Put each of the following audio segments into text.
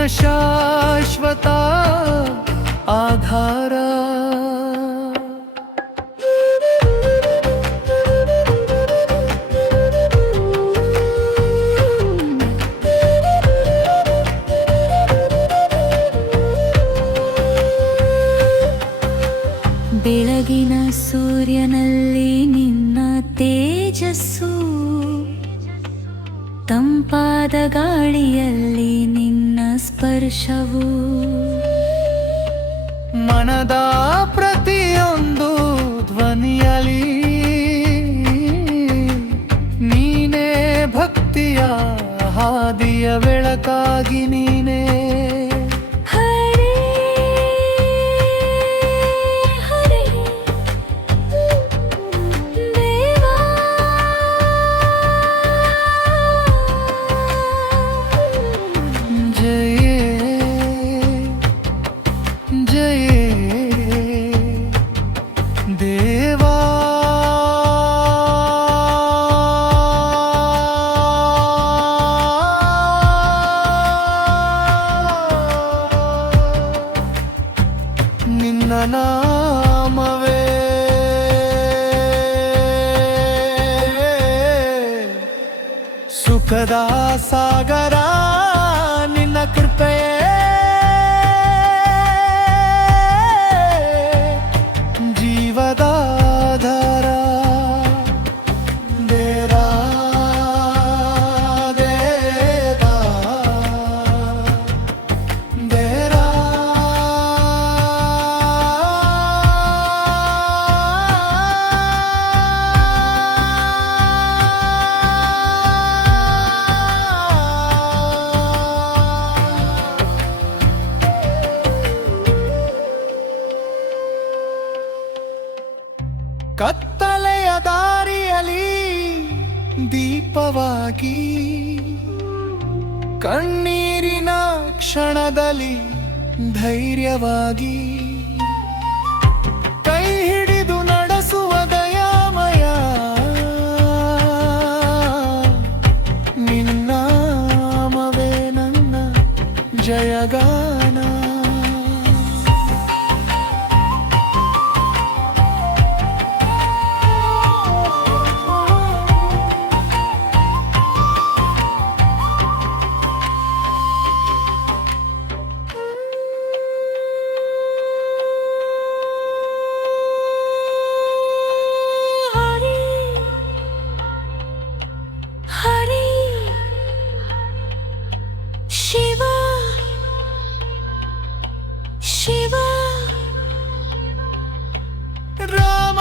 ನನ್ನ ಶಾಶ್ವತ ಆಧಾರ. ಬೆಳಗಿನ ಸೂರ್ಯನಲ್ಲಿ ನಿನ್ನ ತೇಜಸ್ಸು, ತಂಪಾದ ಗಾಳಿಯಲ್ಲಿ ನಿನ್ನ ಸ್ಪರ್ಶವು, ಮನದ ಪ್ರತಿಯೊಂದು ಧ್ವನಿಯಲಿ ನೀನೇ ಭಕ್ತಿಯ ಹಾದಿಯ ಬೆಳಕಾಗಿ ನೀನೇ. ಹರೇ ಹರೇ ದೇವಾ, ಜಯ ಜಯ ದೇವಾ. ನಿನ್ನ ನಾಮವೇ ಸುಖದ ಸಾಗರ, ನಿನ್ನ ಕೃಪೆಯೇ ಜೀವದ ಆಧಾರ. ದೇರಾ ದೇವಾ ದೇರಾ ಕತ್ತಲೆಯ ದಾರಿಯಲ್ಲಿ ದೀಪವಾಗಿ, ಕಣ್ಣೀರಿನ ಕ್ಷಣದಲ್ಲಿ ಧೈರ್ಯವಾಗಿ, ಕೈ ಹಿಡಿದು ನಡೆಸುವ ದಯಾಮಯ ನಿನ್ನ ನಾಮವೇ ನನ್ನ ಜಯಗಾನ. ಹರೇ ಶಿವ ಶಿವ ರಾಮ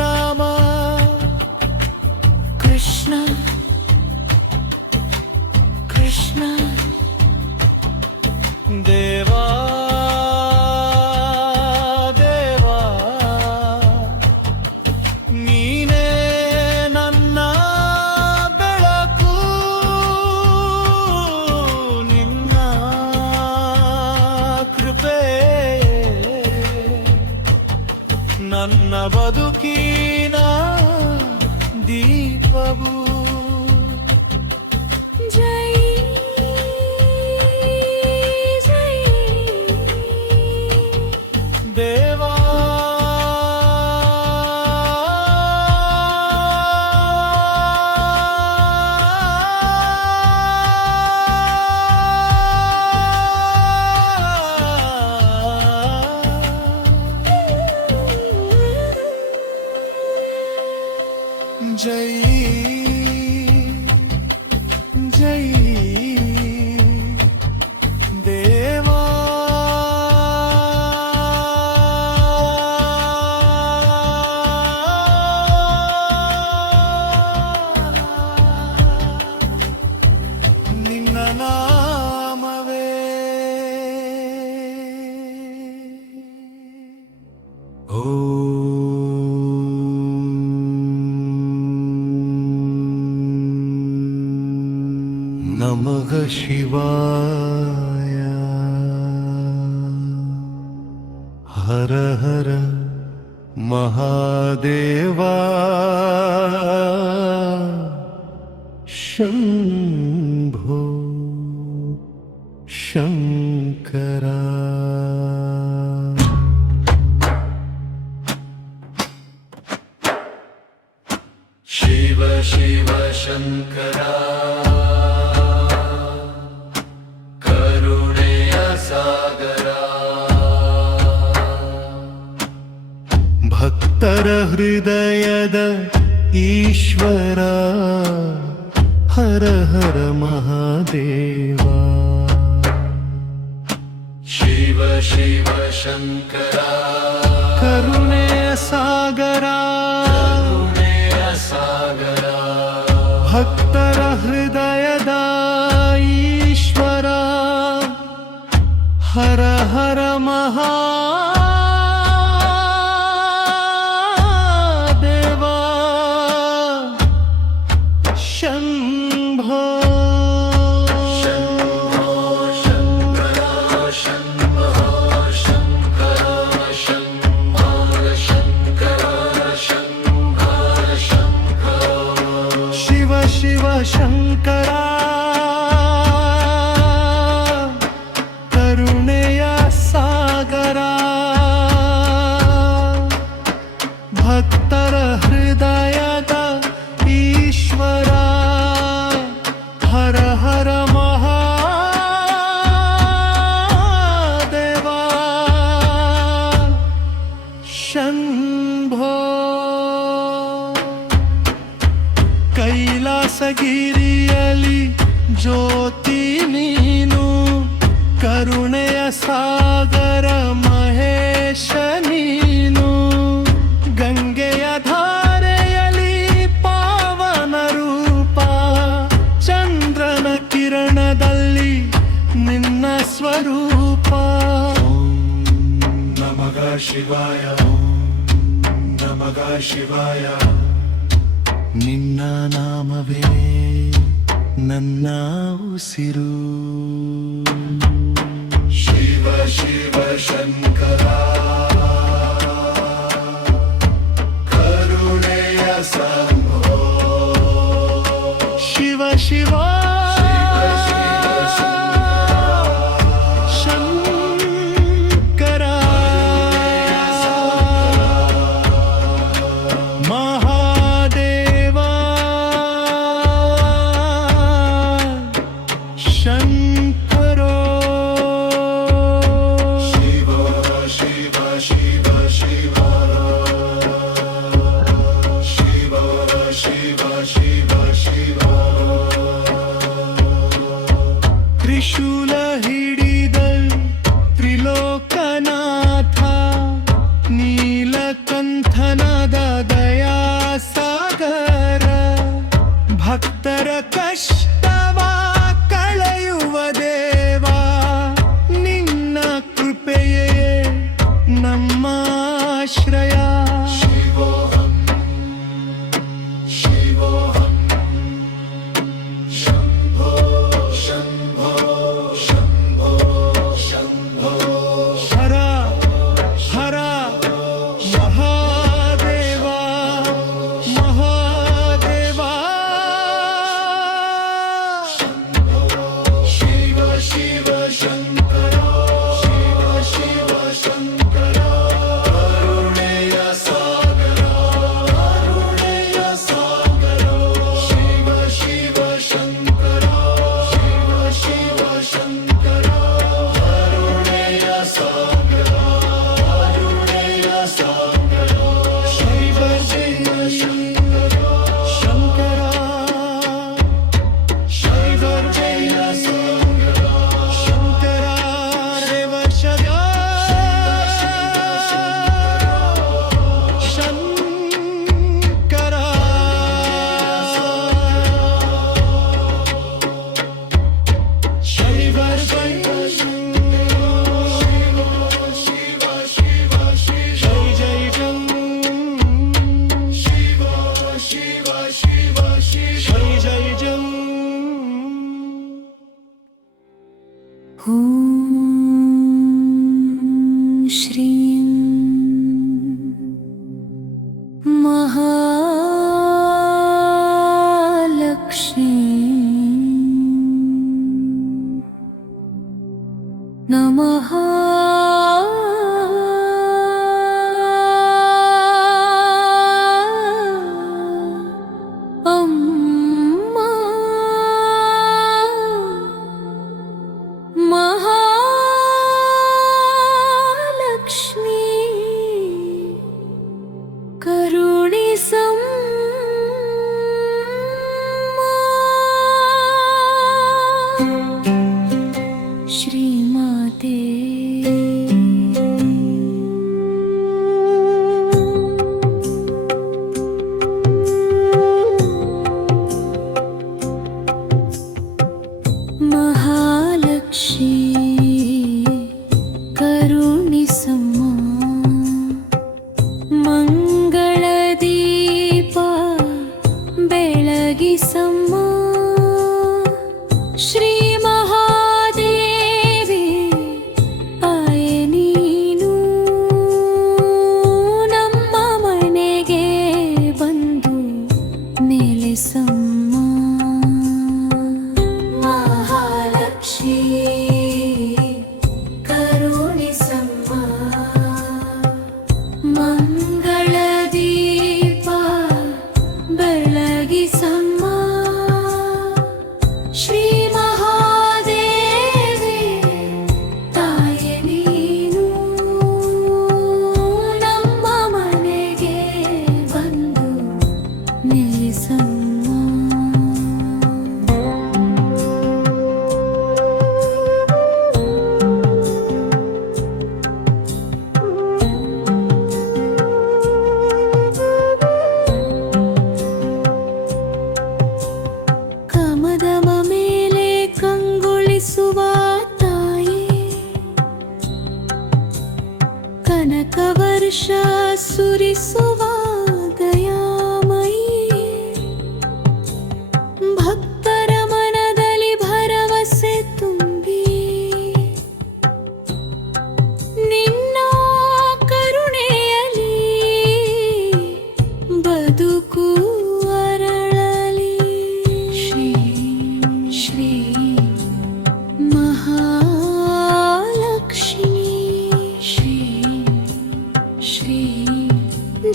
ರಾಮ ಕೃಷ್ಣ ಕೃಷ್ಣ ದೇವಾ ದೇವಾ, ನೀನೇ ನನ್ನ ಬೆಳಕು, ನಿನ್ನ ಕೃಪೆ ನನ್ನ ಬದುಕಿನ ದೀಪವು. ಜೈ ಜೈ ದೇವಾ ಜೈ ಜೈ ದೇವಾ. ನಿನ್ನ ನಾಮವೇ ನಮಃ ಶಿವಾಯ. ಹರ ಹರ महादेवा शंभो शंकरा शिव शिव शंकरा करुणेय सागरा ಭಕ್ತರ ಹೃದಯದ ಈಶ್ವರ ಹರ ಹರ ಮಹಾದೇವ ಶಿವ ಶಿವ ಶಂಕರ ಕರುಣೆಯ ಸಾಗರ ಸಾಗರ ಭಕ್ತರ ಹೃದಯದ ಈಶ್ವರ ಹರ ಹರ ಮಹಾದೇವ ಶಂಭೋ ಶಂಭೋ ಶಂಕರ ಶಂಭೋ ಶಂಕರ ಶಂಭರ ಶಂಕರ ಶಂಭರ ಶಿವ ಶಿವ ಶಂಕರ ಕರುಣೆಯ ಸಾಗರ ಭಕ್ತರ ಹೃದಯದ ಈಶ್ವರ ಹರ ಹರ ಮಹಾದೇವ ಶಂಭೋ ಕೈಲಾಸಗಿರಿಯಲಿ ಜ್ಯೋತಿ ನೀನು ಕರುಣೆಯ ಸಾಗರ ಮಹೇಶ ನೀನು ಗಂಗೆಯ ಧಾರೆಯಲಿ ಪಾವನ ರೂಪ ಚಂದ್ರನ ಕಿರಣದಲ್ಲಿ ನಿನ್ನ ಸ್ವರೂಪ ನಮಃ ಶಿವಾಯ ನಮಃ ಶಿವಾಯ ನಿನ್ನ ನಾಮವೇ ನನ್ನ ಉಸಿರು ಶಿವ ಶಿವ ಶಂಕರ ಕರುಣೆಯ ಸಂಭೋ ಶಿವ ಶಿವ ಶಂಕರ ಮಹಾದೇವ ಶಂಕರೋ ಶಿವ ಶಿವ ಶಿವ ಶಿವ ಶಿವ ಶಿವ ಶಿವ ಶಿವ ತ್ರಿಶೂಲ ಹಿಡಿದ ತ್ರಿಲೋಕನಾಥ ನೀಲಕಂಠನದ ದಯಾ ಸಾಗರ ಭಕ್ತರ ಕಷ್ಟವ ಕಳೆಯುವ ದೇವ ನಿನ್ನ ಕೃಪೆಯೇ ನಮ್ಮ ಆಶ್ರಯ ಶಿವೋಹಂ ಶಿವೋಹಂ ಶಂಭೋ ಶಂಭೋ ಶಂಭೋ ಶಂಭೋ ಹರ ಹರ ಮಹಾದೇವ ಮಹಾದೇವ ಶಿವ ಶಿವ ಶಂಕರ ಶಿವ ಶಿವ ಶಂಕರ ಕರುಣೆಯ ಸಾಗರ ಕರುಣೆಯ ಸಾಗರ ಶಿವ ಶಿವ ಶಂಕರ ಶಿವ ಶಿವ ಶಂಕರ ಕರುಣೆಯ ಸಾಗರ ಕರುಣೆಯ ಸಾಗರ ಶಿವ ಶಿವ ಶಂಕರ ಶಂಕರ ಶಿವ ಜಯ ಸಾಗರ ಶಂಕರ ದೇವ ಶಂಕರ ಶಿವ ಶಿವ ಶಿವ ಶಿವ ಜೈ ಜೈ ಶಿವ ಶಿವ ಶಿವ ಶಿವ ಜೈ ಜೈ ॐ श्रीं ನಮಃ ಅಮ್ಮ ಮಹಾಲಕ್ಷ್ಮೀ ಕರುಣಿಸಮ್ಮ ಶ್ರೀಮಾತೆ ಮಹಾಲಕ್ಷ್ಮೀ ಕರುಣಿಸಮ್ಮ ಮಂಗಳ ದೀಪ ಬೆಳಗಿಸಮ್ಮ ಶ್ರೀ ಮಹಾದೇವಿ ಆಯೆ ನೀನು ನಮ್ಮ ಮನೆಗೆ ಬಂದು ನೆಲೆಸಮ್ಮ ಮಹಾಲಕ್ಷ್ಮೀ ಕರುಣಿಸಮ್ಮ ಮಂಗಳ ದೀಪ ಬೆಳಗಿಸಮ್ಮ ಶ್ರೀ ಮಹಾದೇವಿ ತಾಯೆ ನೀನು ನಮ್ಮ ಮನೆಗೆ ಬಂದು ನೆಲೆಸಮ್ಮ ಕಮದಮ ಮೇಲೆ ಕಂಗೊಳಿಸುವ ತಾಯಿ ಕನಕ ವರ್ಷ ಸುರಿಸುವ ದಯಾಮಯಿ ಭಕ್ತರ ಮನದಲ್ಲಿ ಭರವಸೆ ತುಂಬಿ ನಿನ್ನ ಕರುಣೆಯಲ್ಲಿ ಬದುಕು ಅರಳಲಿ ಶ್ರೀ ಶ್ರೀ ಮಹಾಲಕ್ಷ್ಮೀ ಶ್ರೀ ಶ್ರೀ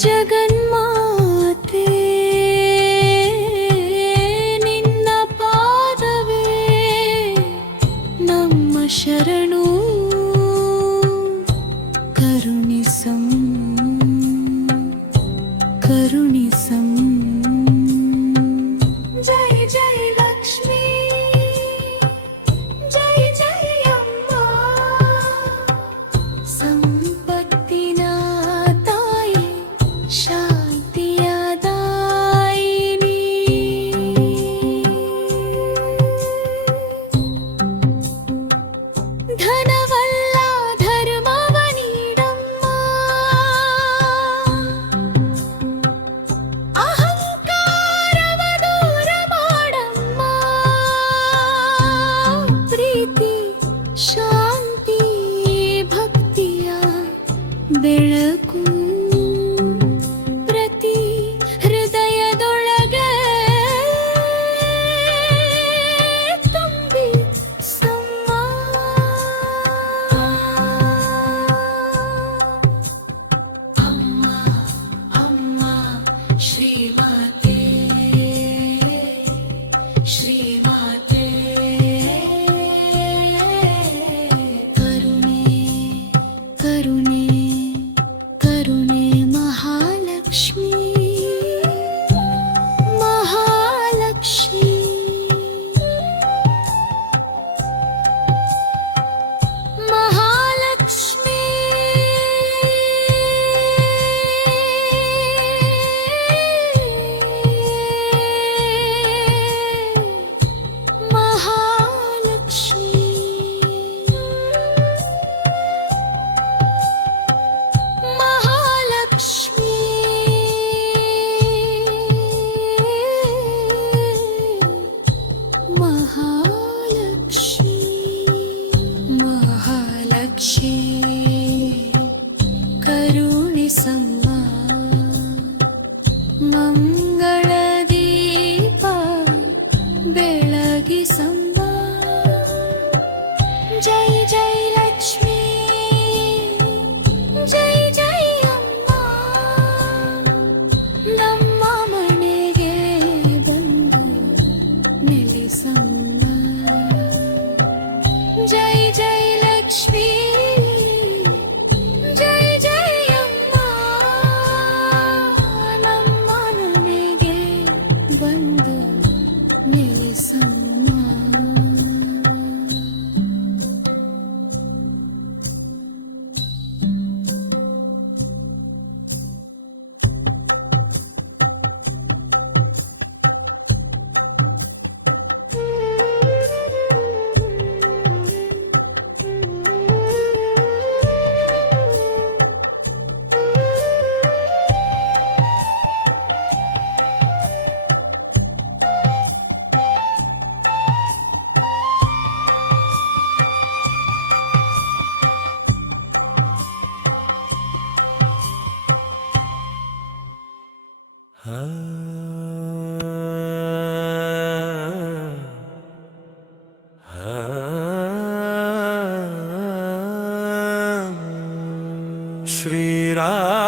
ಜಗನ್ಮಾತೆ ನಿನ್ನ ಪಾದವೇ ನಮ್ಮ ಶರಣು ಕರುಣಿಸಂ ಕರುಣಿಸಂ ಜೈ ಜೈ ಲಕ್ಷ್ಮೀ ಜೈ ಜೈ ಅಮ್ಮ ಸಂಪತ್ತಿನ ತಾಯಿ ಶಾಂತಿಯ ದಾಯಿನಿ ಧನವಲ್ಲ ಧರ್ಮವ ನೀಡಮ್ಮ ಅಹಂಕಾರವ ದೂರ ಮಾಡಮ್ಮ ಪ್ರೀತಿ ಶಾಂತಿ ಭಕ್ತಿಯ ಬೆಳಕು ಪ್ರತಿ ಹೃದಯದೊಳಗೆ ತುಂಬಿ ಸಮ್ಮ ಅಮ್ಮ ಅಮ್ಮ ಶ್ರೀಮಾತೆ ಶ್ರೀಮಾತೆ ಕರುಣೆ ಕರುಣೆ ಕರುಣೆ ಮಹಾಲಕ್ಷ್ಮೀ ಮಹಾಲಕ್ಷ್ಮೀ ಮಹಾಲಕ್ಷ್ಮೀ ಮಹಾಲಕ್ಷ್ಮೀ ಮಹಾಲಕ್ಷ್ಮೀ ಮಹಾಲಕ್ಷ್ಮೀ ಮಹಾಲಕ್ಷ್ಮೀ ಕರುಣಿಸಮ್ಮ ಮಂಗಳ ದೀಪ ಬೆಳಗಿಸಮ್ಮ ಜೈ ಜೈ ಲಕ್ಷ್ಮೀ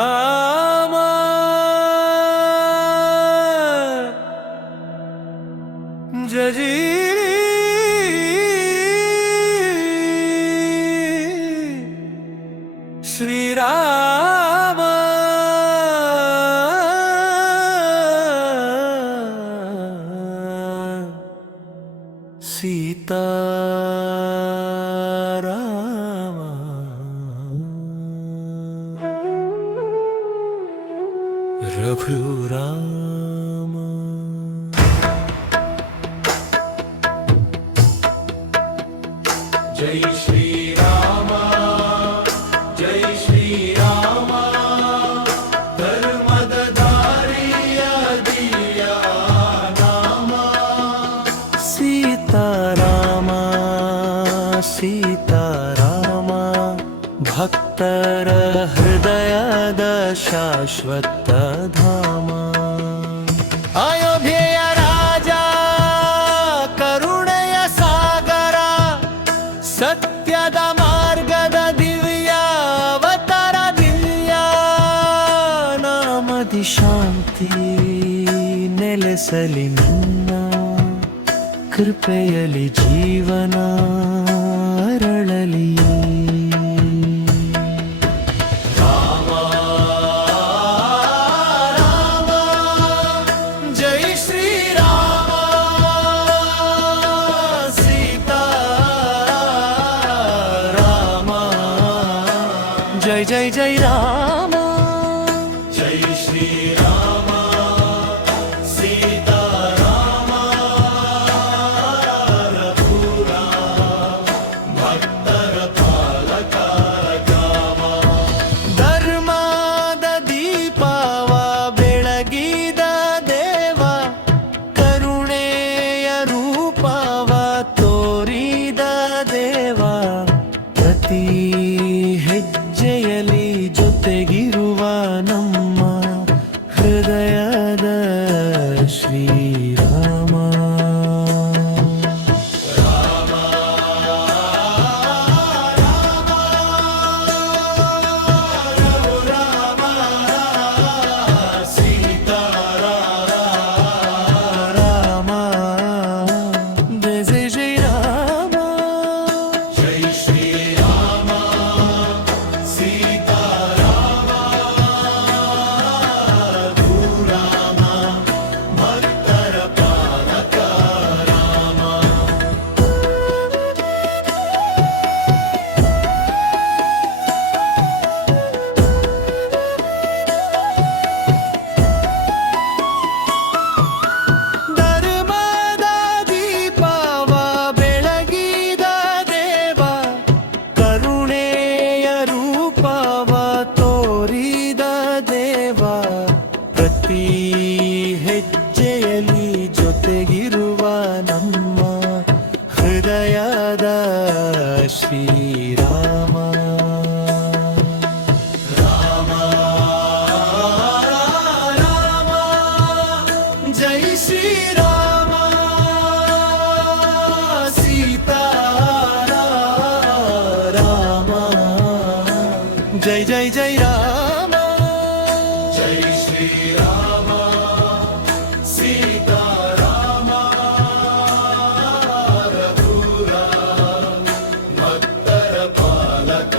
ಶ್ರೀರಾಮ ಜಜಿ ಶ್ರೀರಾಮ ಸೀತಾರಾಮ ರಘುರಾಮ ಜೈ ಶ್ರೀರಾಮ ಜೈ ಶ್ರೀರಾಮ ಧರ್ಮದ ದಾರಿಯ ದಿವ್ಯ ನಾಮ ಸೀತಾರಾಮ ಸೀತಾರಾಮ ಭಕ್ತರ ಹೃದಯದ ಶಾಶ್ವತ ಧಾಮ ಅಯೋಧ್ಯೆಯ ರಾಜ ಕರುಣೆಯ ಸಾಗರ ಸತ್ಯದ ಮಾರ್ಗದ ದಿವ್ಯ ಅವತಾರ ದಿವ್ಯ ನಾಮದಿ ಶಾಂತಿ ನೆಲೆಸಲಿ ನಿನ್ನ ಕೃಪೆಯಲ್ಲಿ ಜೀವನ ಅರಳಲಿ जय जय जय राम जय श्री राम सीता राम रघुराम भक्तर पालक राम ಧರ್ಮದ ದೀಪವ ಬೆಳಗಿದ ದೇವ ಕರುಣೆಯ ರೂಪವ ತೋರಿದ ದೇವ ಪ್ರತಿ ಹೆಜ್ಜೆಯಲ್ಲಿ ಜೊತೆಗಿರುವ ನಮ್ಮ ಹೃದಯದ ಶ್ರೀರಾಮ ರಾಮ ರಾಮ ರಘುರಾಮ ಸೀತಾರಾಮ ಜಯ ಜಯ ಜಯ ರಾಮ ಜೈ ಶ್ರೀರಾಮ ಹೆಜ್ಜೆಯಲ್ಲಿ ಜೊತೆಗಿರುವ ನಮ್ಮ ಹೃದಯದ ಶ್ರೀರಾಮ ರಾಮ ರಾಮ ಜೈ ಶ್ರೀರಾಮ ಸೀತಾರಾಮ ಜೈ ಜೈ ಜೈ ರಾಮ ಜೈ ಶ್ರೀರಾಮ सीताराम रघुराम भक्तर पालक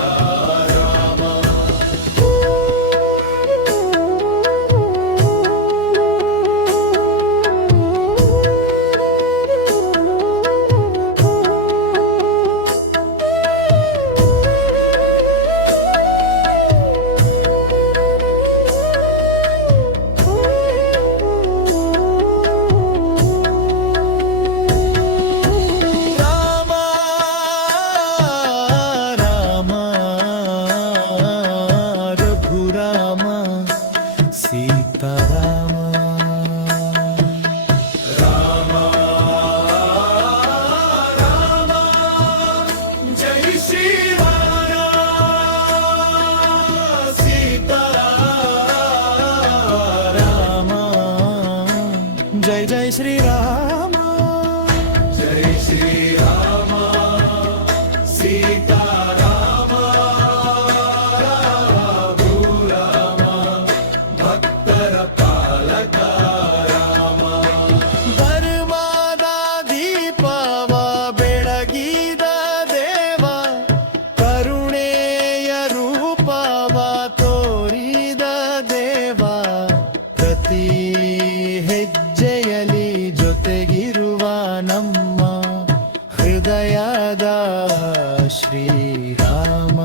ಶ್ರೀರಾಮ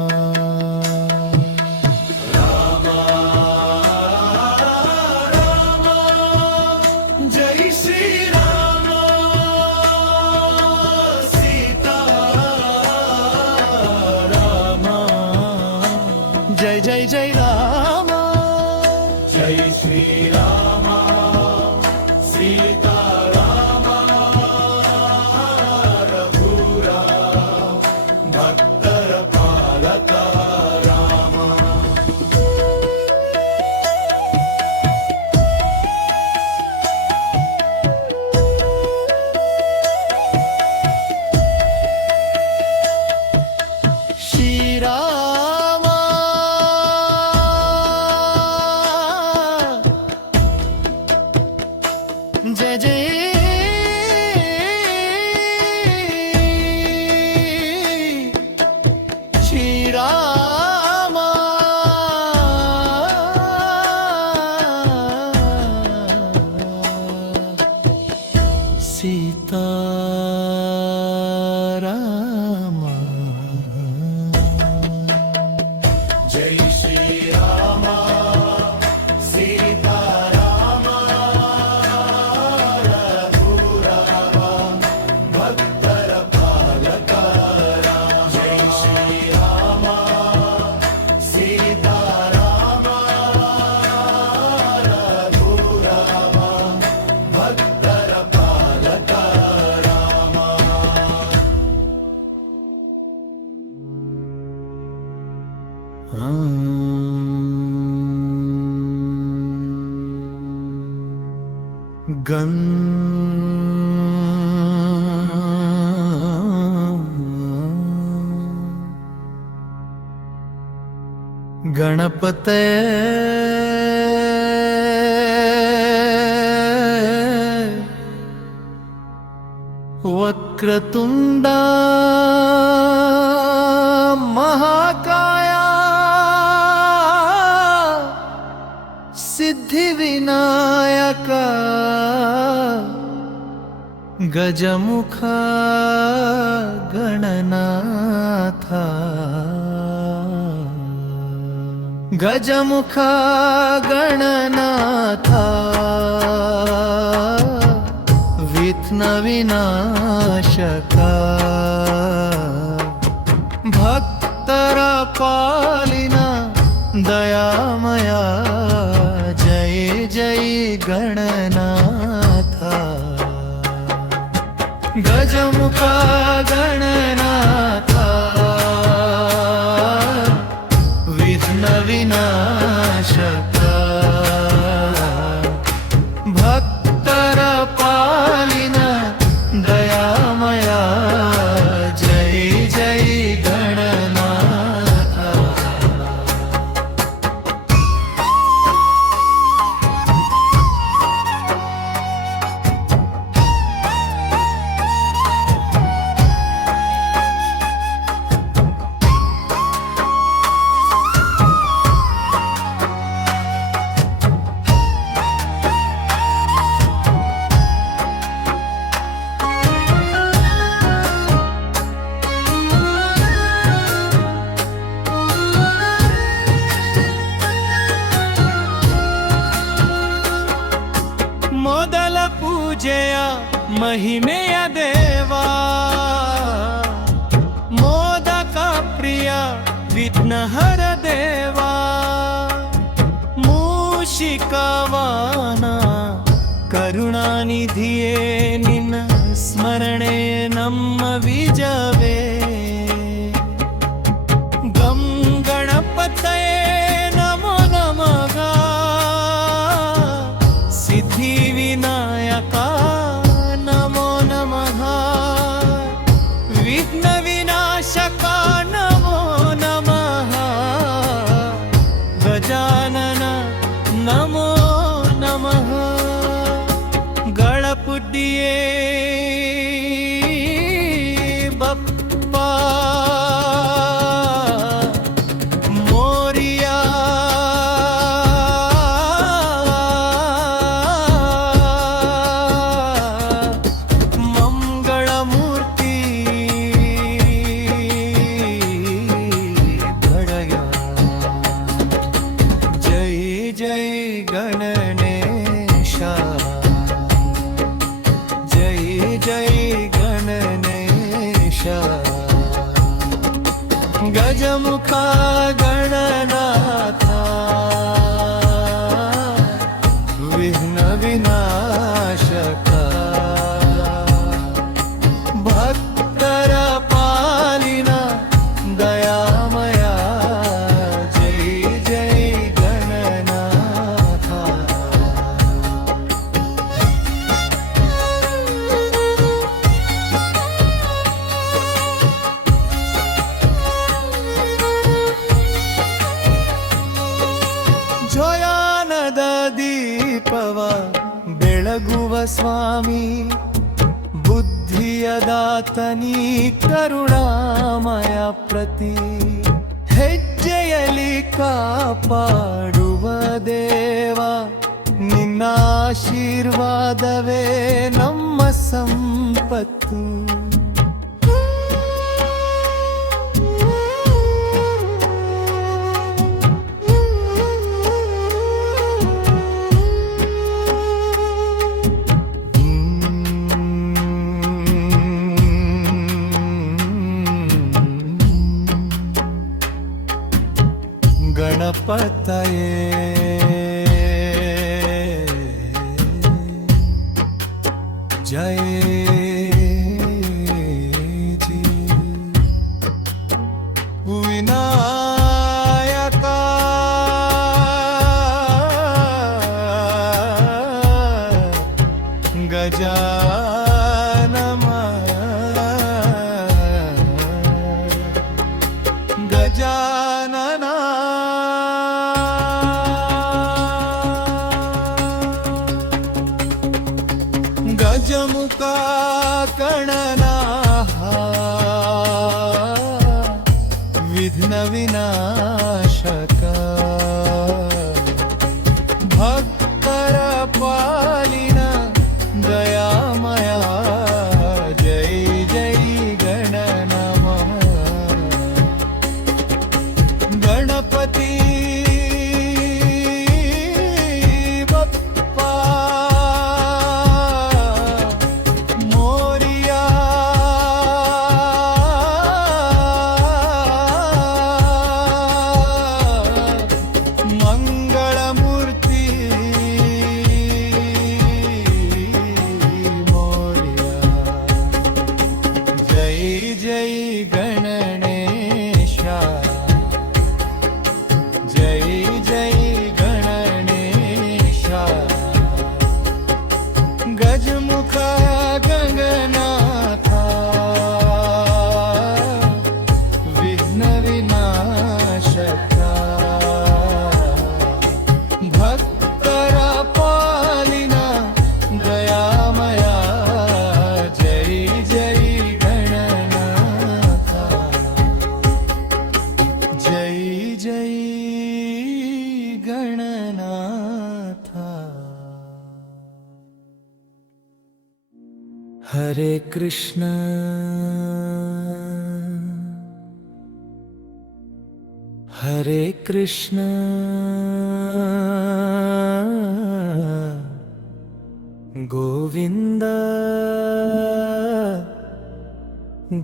ಜೈ ಶ್ರೀರಾಮ ಸೀತಾ ರಾಮ ಜೈ ಜೈ ಜೈ ರಾಮ ಜೈ ಶ್ರೀರಾಮ ಸೀತಾ ರಾಮ ರಘುರಾಮ ಭಕ್ತರ ಪಾಲಕ ರಾಮ ಶ್ರೀರಾಮ ಜಯ ಜಯ ಶ್ರೀರಾಮ ಸೀತಾರಾಮ ಜೈ ಶ್ರೀರಾಮ ಸೀತಾ ರಾಮ ರಘುರಾಮ ಭಕ್ತರ ಪಾಲಕ ರಾಮ ಜೈ ಶ್ರೀರಾಮ ಸೀತಾ ರಾಮ ರಘುರಾಮ ಭಕ್ತರ ಪಾಲಕ ರಾಮ ಗಣಪತೆ ವಕ್ರತುಂಡ ಮಹಾಕಾಯ ಸಿದ್ಧಿವಿನಾಯಕ ಗಜಮುಖ ಗಣನಾಥ ಗಜಮುಖ ಗಣನಾಥ ವಿಘ್ನ ವಿನಾಶಕ ಭಕ್ತರ ಪಾಲಿನ ದಯಾಮಯ ಜೈ ಜೈ ಗಣನಾಥ ಗಜಮುಖ ಗಣನಾಥ ವಿಘ್ನ ವಿನಾಶಕ ಭಕ್ತರ ಪಾಲಿನ ದಯಾಮಯ ಜೈ ಜೈ ಗಣನಾಥ ಮೊದಲ ಪೂಜೆಯ ಮಹಿಮೆಯ ದೇವಾ ಮೋದಕ ಪ್ರಿಯ ವಿಘ್ನಹರ ದೇವಾ ಮೂಷಿಕವಾನ ಕರುಣಾನಿಧಿಯೇ ನಿನ್ನ ಸ್ಮರಣೆ ನಮ್ಮ ವಿಜವೇ ಗಂ ಗಣಪತಯೇ ನಮೋ ನಮಃ ಸಿದ್ಧಿ ವಿನಾಯಕ ನಮೋ ನಮಃ ವಿಘ್ನ ವಿನಾಶಕ ನಮೋ ನಮಃ ಗಜಾನನ ನಮೋ ನಮಃ ಗಣಪುಡ್ಡಿಯೇ ಬಪ್ಪ ಮೋರಿಯಾ ಮಂಗಳಮೂರ್ತಿ ಗಜಮುಖ ಗಣನಾಥ ವಿಘ್ನ ವಿನಾಶಕ ಭಕ್ತರ ಪಾಲಿನ ದಯಾಮಯ ಜೈ ಜೈ ಗಣನಾಥ ಜ್ವಯಾನದ ದೀಪವ ಬೆಳಗುವ ಸ್ವಾಮಿ ಬುದ್ಧಿಯ ದಾತನಿ ಕರುಣಾಮಯ ಪ್ರತಿ ಹೆಜ್ಜೆಯಲಿ ಕಾಪಾಡುವ ದೇವ ನಿನ್ನ ಆಶೀರ್ವಾದವೇ ನಮ್ಮ ಸಂಪತ್ತು ಗಣಪತಯೇ ಜಯ ಜಿ ವಿನಾಯಕ ಗಜಾನನ ಗಜಾನನ ಗಜಮುಖ ಗಣನಾಥ ವಿಘ್ನ ವಿನಾಶಕ ಭಕ್ತರ ಪಾಲಿನ ದಯಾಮಯ ಜೈ ಜೈ ಗಣನಮಃ ಗಣಪತಿ ಬಪ್ಪ ಮೋರಿಯಾ ಮಂಗಳಮೂರ್ತಿ ಮೋರಿಯಾ ಜೈ ಜೈ ಗಣೇಶ ಜೈ ಜೈ ಗಣೇಶ ಗಜಮುಖ ಗಂಗನಾಥ ವಿಘ್ನ ವಿನಾಶಕ ಭಕ್ತರ ಪಾಲಿನ ದಯಾಮಯ ಜೈ ಜೈ ಗಣನಾಥ ಜೈ ಜೈ ಗಣನಾಥ ಹರೇ ಕೃಷ್ಣ ಹರೇ ಕೃಷ್ಣ ಗೋವಿಂದ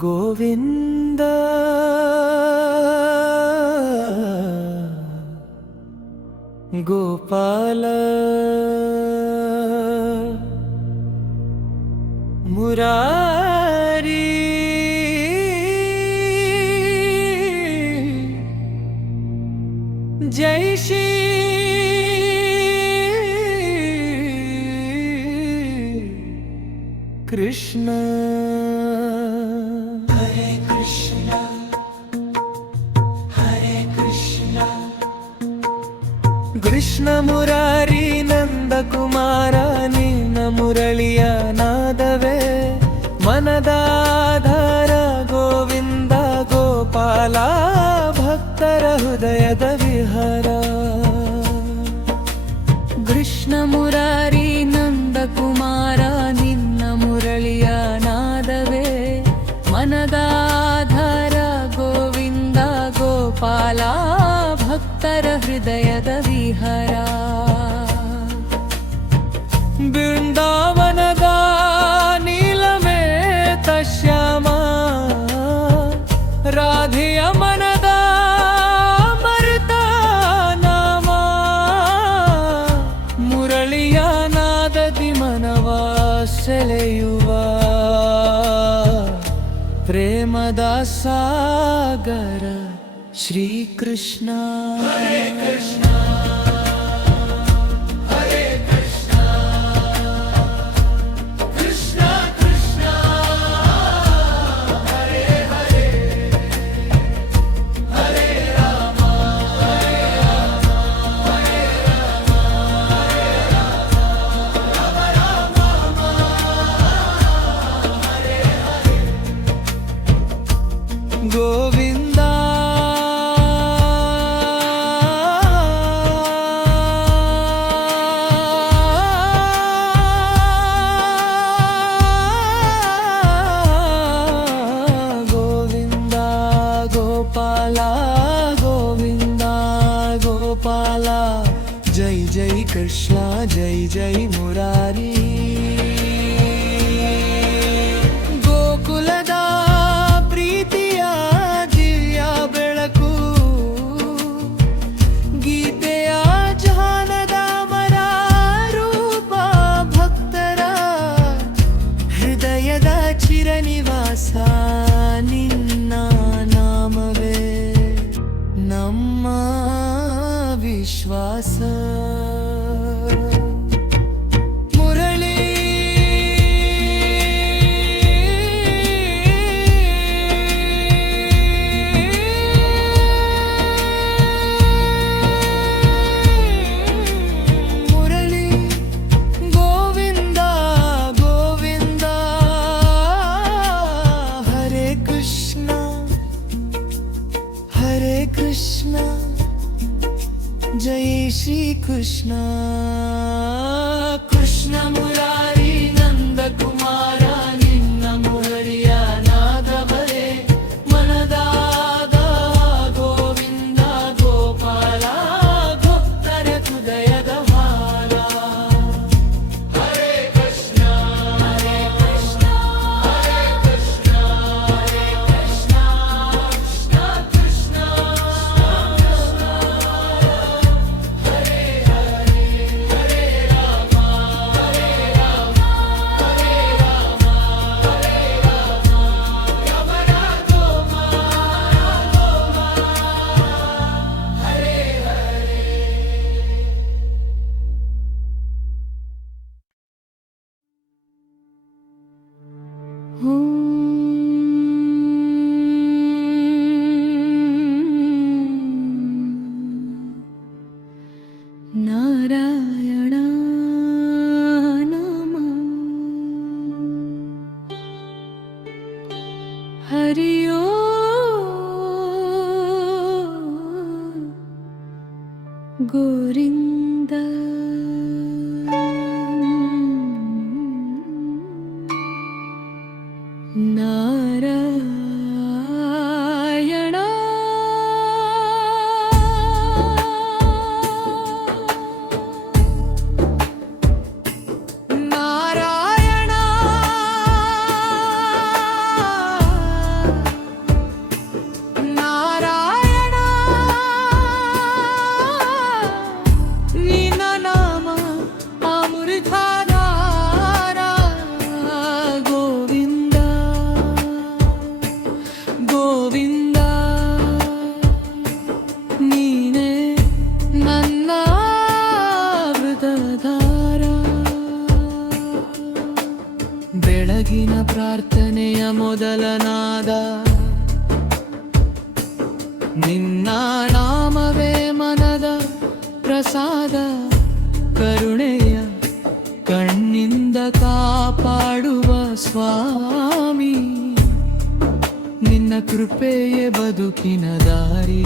ಗೋವಿಂದ ಗೋಪಾಲ ಮುರಾರಿ ಜೈ ಶ್ರೀ ಕೃಷ್ಣ ಹರೇ ಕೃಷ್ಣ ಹರೇ ಕೃಷ್ಣ ಕೃಷ್ಣ ಮುರಾರಿ ನಂದ ಕುಮಾರ ನಿನ್ನ ಮುರಳಿಯ ನಾದವೇ ಮನದಾಧಾರ ಗೋವಿಂದ ಗೋಪಾಲ ಭಕ್ತರ ಹೃದಯದ ವಿಹಾರ ಕೃಷ್ಣ ಮುರಾರಿ ನಂದ ಕುಮಾರ ನಿನ್ನ ಮುರಳಿಯ ನಾದವೇ ಮನದಾಧಾರ ಗೋವಿಂದ ಗೋಪಾಲ ಭಕ್ತರ ಹೃದಯದ ವಿಹಾರ ಬೃಂದಾವನದ ನೀಲಮೇತ ಶ್ಯಾಮ ರಾಧೆಯ ಮನದ ಮರೆತ ನಾಮ ಮುರಳಿಯ ನಾದದಿ ಮನವ ಸೆಳೆಯುವ ಪ್ರೇಮದ ಸಾಗರ ಶ್ರೀಕೃಷ್ಣ. ಹರೇ ಕೃಷ್ಣ ಹರೇ ಕೃಷ್ಣ ಕೃಷ್ಣ ಕೃಷ್ಣ ಹರೇ ಹರೇ ಹರೇ ರಾಮ ಹರೇ ರಾಮ ಹರೇ ರಾಮ ಹರೇ ರಾಮ ರಾಮ ರಾಮ ಹರೇ ಹರೇ. ಗೋವಿಂದ ಗೋವಿಂದ ಗೋಪಾಲ ಗೋವಿಂದ ಗೋಪಾಲ ಜೈ ಜೈ ಕೃಷ್ಣ ಜೈ ಜೈ ಮುರಾರಿ. ಗೋಕುಲದ ಪ್ರೀತಿಯ ದಿವ್ಯ ಬೆಳಕು ಗೀತೆಯ ಜಾನದ ಮರ ರೂಪ ಭಕ್ತರ ಹೃದಯದ ಚಿರನಿವಾಸ ನಿನ್ನ ನಾಮವೇ ನಮ್ಮ ವಿಶ್ವಾಸ. ಮುರಳಿ ಮುರಳಿ ಗೋವಿಂದ ಗೋವಿಂದ ಹರೇ ಕೃಷ್ಣ ಹರೇ ಕೃಷ್ಣ ಜೈ ಶ್ರೀ ಕೃಷ್ಣ. ಕೃಷ್ಣ ಮುರಾರಿ ನಂದ ಕುಮಾರ ನಿನ್ನ ಮುರಳಿಯ ನಾದವರೇ ಮನದಾದ ಗೋವಿಂದ ಗೋಪಾಲ ಭಕ್ತರ ಹೃದಯದ ಹಾರ. ಹರೇ ಕೃಷ್ಣ ಹರೇ ಕೃಷ್ಣ ಹರೇ ಕೃಷ್ಣ ಹರೇ ಕೃಷ್ಣ ಕೃಷ್ಣ ಕೃಷ್ಣ ಹರೇ ಹರೇ ಹರೇ ರಾಮ ಹರೇ ರಾಮ ಹರೇ ರಾಮ ಹರೇ ರಾಮ ರಾಮ ರಾಮ ಹರೇ ಹರೇ. ನಾರಾಯಣ ನಾಮ ಹರಿಯೋ ಗೋರಿಂದ ನಾರಾಯಣ ನಾರಾಯಣ ನಾರಾಯಣ ನಿನ್ನ ನಾಮ ಅಮೃತಧಾರ ಗೋವಿಂದ ಗೋವಿಂದ ನೀನೇ ನನ್ನ ಅಮೃತಧಾರ. ಬೆಳಗಿನ ಪ್ರಾರ್ಥನೆಯ ಮೊದಲ ನಾದ ನಿನ್ನ ನಾಮವೇ ಮನದ ಪ್ರಸಾದ. ಕರುಣೆಯ ಕಣ್ಣಿಂದ ಕಾಪಾಡುವ ಸ್ವಾಮಿ ನಿನ್ನ ಕೃಪೆಯೇ ಬದುಕಿನ ದಾರಿ.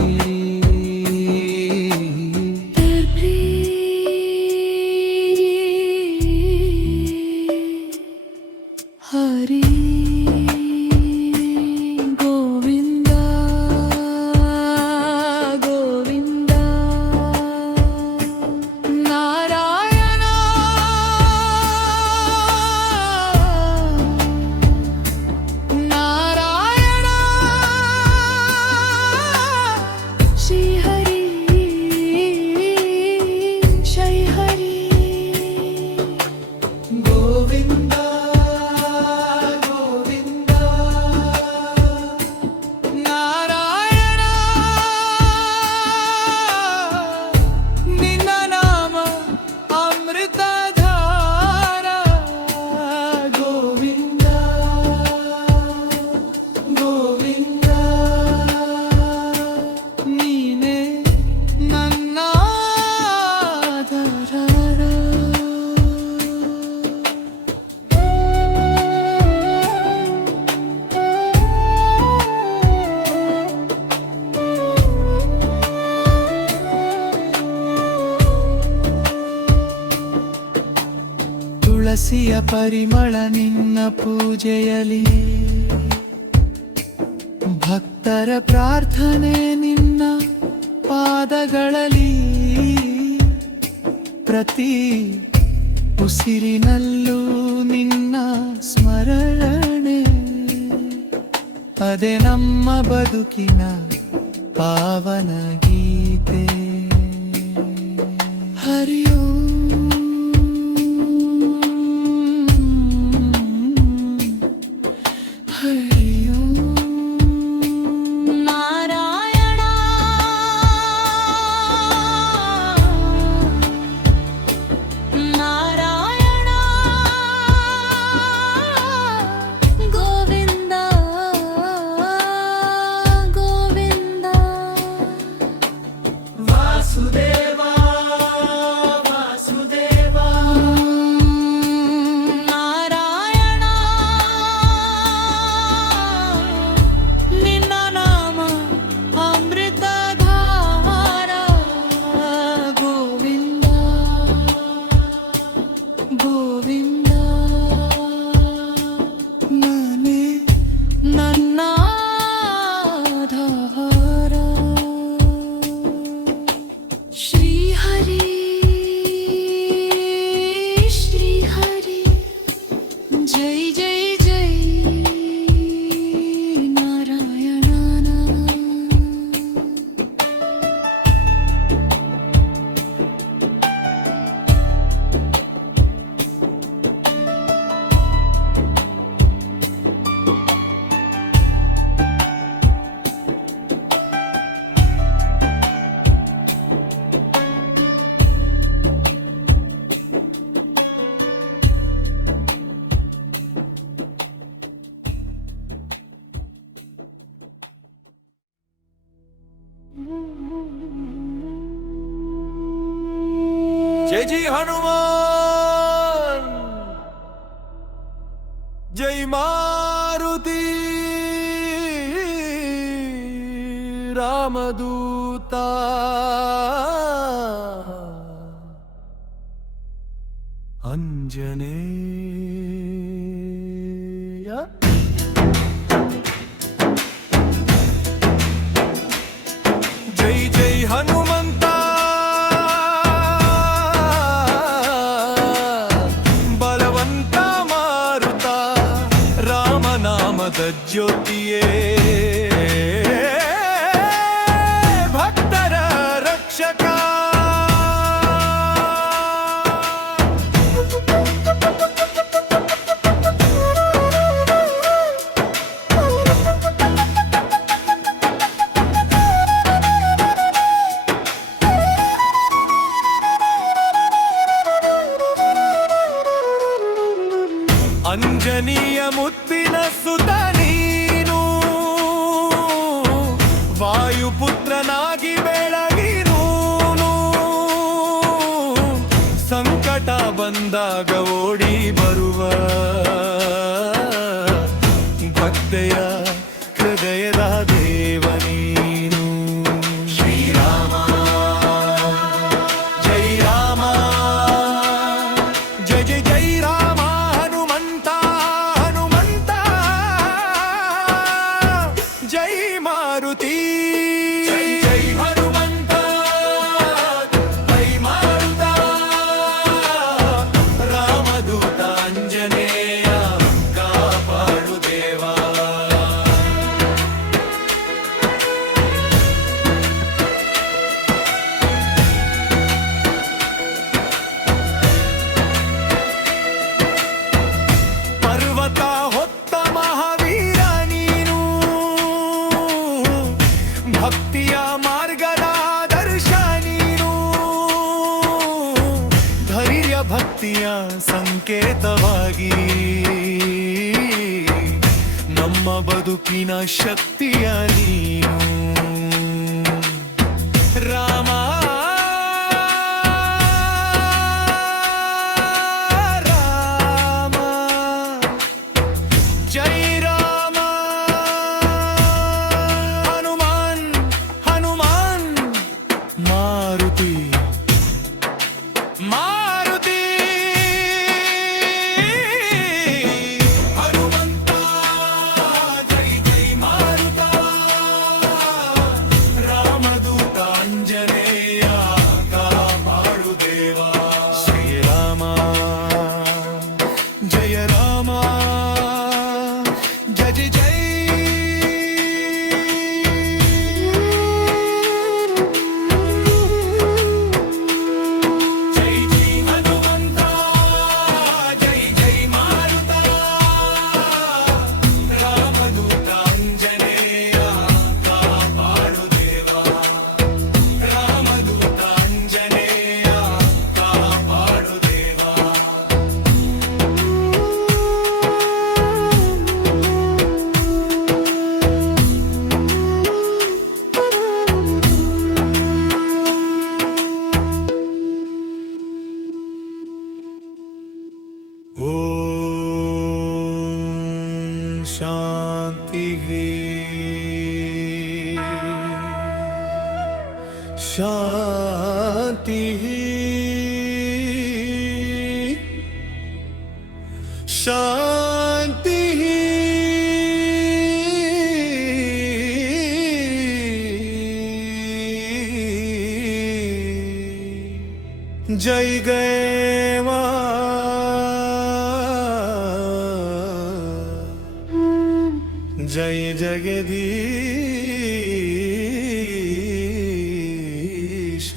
ಹರಿ ಗೋವಿಂದ ಗೋವಿಂದ ನಾರಾಯಣ ನಾರಾಯಣ ತುಳಸಿಯ ಪರಿಮಳ ನಿನ್ನ ಪೂಜೆಯಲಿ, ಭಕ್ತರ ಪ್ರಾರ್ಥನೆ ನಿನ್ನ ಪಾದಗಳಲ್ಲಿ, ಪ್ರತಿ ಉಸಿರಿನಲ್ಲೂ ನಿನ್ನ ಸ್ಮರಣೆ, ಅದೇ ನಮ್ಮ ಬದುಕಿನ ಪಾವನ ಗೀತೆ. ಹರಿ ಓಂ ಹರಿ ಓಂ. ನಾರಾಯಣ ನಾರಾಯಣ ಗೋವಿಂದ ಗೋವಿಂದ. ವಾಸುದೇವ ವಾಸುದೇವ. ನಾರಾಯಣ ನಿನ್ನ ನಾಮ ಅಮೃತಧಾರ. ಗೋವಿಂದ ಗೋವಿಂದ. ನಾನೇ ನನ್ನ ಆಧಾರ. ಶ್ರೀಹರಿ ಶ್ರೀಹರಿ ಜೈ ಜೈ ಜೈ ನಾರಾಯಣ. जय जय हनुमान, जय मारुति रामदूता, अंजनेय. जय जय हनुमंत ಬಲವಂತ ಮಾರುತ, ರಾಮನಾಮದ ಜ್ಯೋತಿಯೇ ಭಕ್ತರ ರಕ್ಷಕ. ಅಂಜನೀಯ ಮುತ್ತಿನ ಸುತ ನೀನು, ವಾಯುಪುತ್ರನಾಗಿ ಬೆಳಗಿನೂ, ಸಂಕಟ ಬಂದಾಗ ಓಡಿ ಬರುವ ಭಕ್ತೆಯ ಹೃದಯದ ದೇವ ನೀನು. ಶ್ರೀರಾಮ ಜೈ ರಾಮ, ಜಯ ಜಯ ಜೈ ರಾಮ. ಹನುಮಂತ ಹನುಮಂತ ಜೈ ಮಾರುತಿ. ಜೈ ಜೈ ಹನುಮಂತ ಜೈ ಮಾರುತ, ರಾಮದೂತ ಅಂಜನೇಯ ಕಾಪಾಡು ದೇವಾ. ಪರ್ವತ ಹೊತ್ತ ಮಹಾವೀರ ನೀನು, ಭಕ್ತಿಯ ಮಾರ್ಗದ ದರ್ಶ ನೀನು, ಧೈರ್ಯ ಭಕ್ತಿಯ ಸಂಕೇತವಾಗಿ ನಮ್ಮ ಬದುಕಿನ ಶಕ್ತಿಯ ನೀನು. ರಾಮ ರಾಮ ಜೈ ರಾಮ. ಹನುಮಾನ್ ಹನುಮಾನ್ ಮಾರುತಿ ಮಾರುತಿ. ಶಾಂತಿ ಶಾಂತಿ ಜೈ ಗೇ ಮಾ ಜೈ ಜಗದೀಶ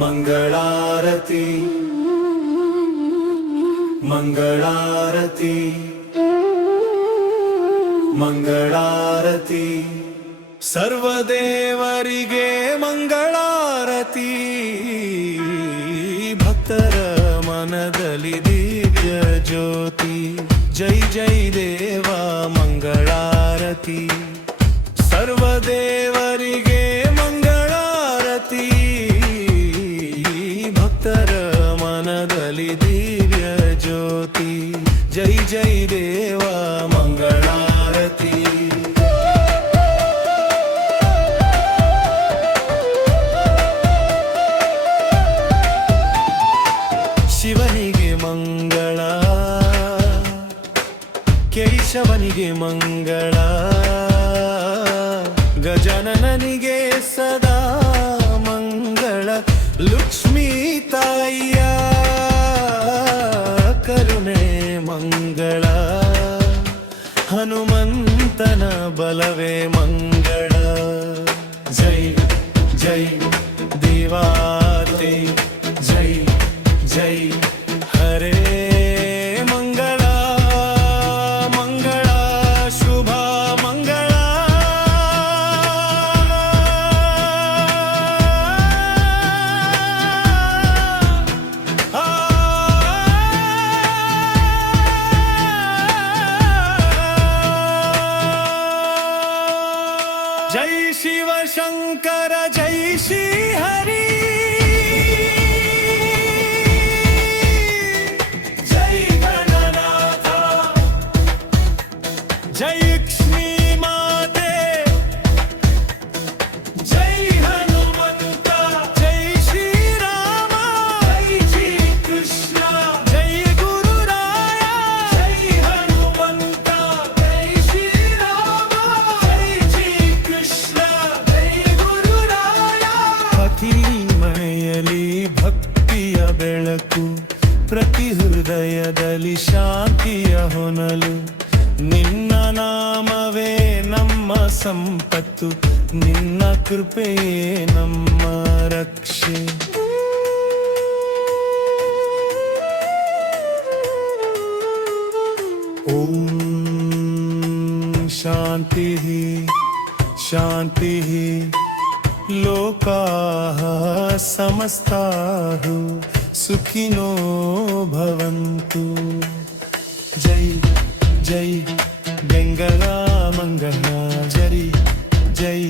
ಮಂಗಳಾರತಿ ಮಂಗಳಾರತಿ ಮಂಗಳಾರತಿ ಸರ್ವದೇವರಿಗೆ ಮಂಗಳಾರತಿ ಭಕ್ತರ ಮನದಲ್ಲಿ ದಿವ್ಯ ಜ್ಯೋತಿ ಜೈ ಜೈ ದೇವ ಮಂಗಳಾರತಿ ಸರ್ವದೇವರಿಗೆ ಮಂಗಳಾರತಿ ಭಕ್ತರ ಮನದಲ್ಲಿ ದಿವ್ಯ ಜ್ಯೋತಿ ಜೈ ಜೈ ದೇವ ಮಂಗಳಾರತಿ ಶಿವನಿಗೆ ಮಂಗಳ ಕೇಶವನಿಗೆ ಮಂಗಳ ಗಜನನನಿಗೆ ಸದಾ ಮಂಗಳ ಲಕ್ಷ್ಮೀ ತಾಯಿಯ ಕರುಣೆ ಮಂಗಳ ಹನುಮಂತನ ಬಲವೇ ಮಂಗಳ ಜೈ ಜೈ ದೇವಾತೆ ಜೈ ಜೈ ಹರೇ ಮಂಗಳ ಮಂಗಳ ಶುಭ ಮಂಗಳ ಜೈ ಶಿವ ಶಂಕರ ಜೈ ಶ್ರೀ ಹರಿ जय लक्ष्मी माते जय हनुमंत जय श्री राम जय श्री कृष्ण जय गुरु राया जय हनुमंत जय श्री राम जय श्री कृष्ण जय गुरु राया पति मನೆಯಲ್ಲಿ ಭಕ್ತಿಯ ಬೆಳಕು ಪ್ರತಿ ಹೃದಯದಲ್ಲಿ ಶಾಂತಿಯ ಹೊನಲು ನಿನ್ನ ನಾಮವೇ ನಮ್ಮ ಸಂಪತ್ತು ನಿನ್ನ ಕೃಪೆಯೇ ನಮ್ಮ ರಕ್ಷೆ ಓಂ ಶಾಂತಿ ಶಾಂತಿ ಲೋಕಾಃ ಸಮಸ್ತಾಃ ಸುಖಿನೋ ಭವಂತು ಜೈ जय गंगा मंगला जरी जय